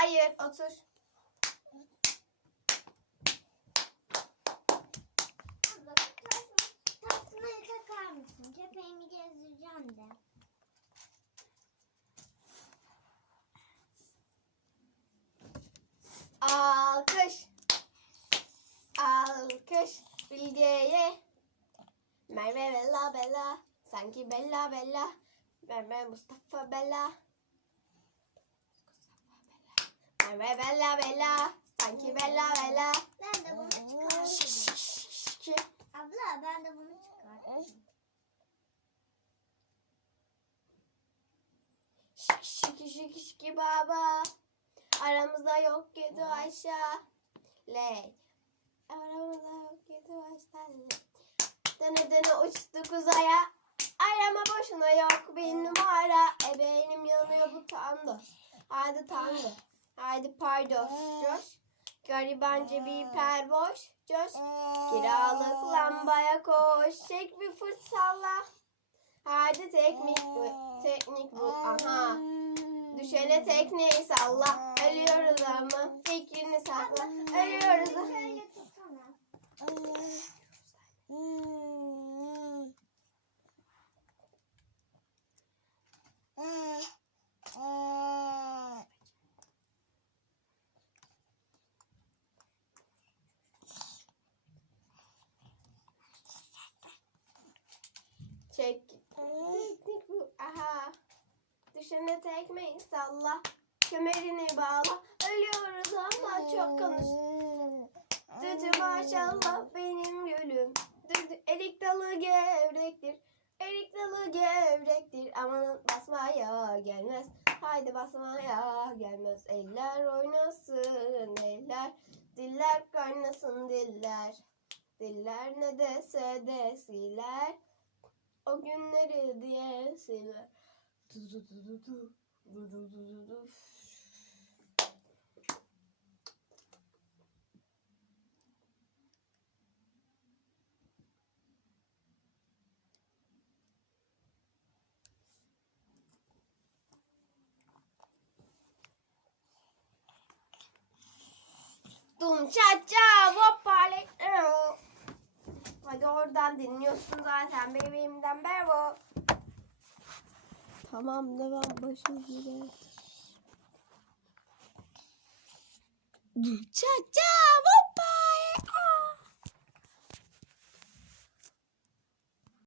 Hayır otur. Tasmayı takar mısın? Köpeğimi gezdireceğim de. Alkış. Alkış Bilge'ye. Merve Bella Bella. Sanki Bella Bella. Merve Mustafa Bella. Merve Bella Bella. Sanki Bella Bella. Ben de bunu çıkartırım. Abla ben de bunu çıkartırım. Şiki şiki şiki şiki baba. Aramızda yok kötü aşağı. Ley. Aramızda yok kötü aşağı. Ley. Dene dene uçtuk uzaya. Arama boşuna yok bir numara. E beynim yanıyor bu tango. Haydi tango. Haydi paydos. Coş. Garibancı bir perboş. Coş. Kiralık lambaya koş. Çek bir fırt salla. Haydi teknik bu. Teknik bu. Aha. Düşene tekneyi salla. Ölüyoruz ama fikrini sakla. Ölüyoruz ama. Şöyle tutsana. Çek. Aha. Düşene tekmeyi salla. Kemerini bağla. Ölüyoruz ama çok konuş. Düdü maşallah benim gülüm. Düdü erik dalı gevrektir. Erik dalı gevrektir. Aman basmaya gelmez. Haydi basmaya gelmez. Eller oynasın eller. Diller kaynasın diller. Diller ne dese deseler. O günleri diye du. Dum cha cha hoppale. Hadi oradan dinliyorsun zaten bebeğimden Berbo. Tamam devam başım. Dum cha cha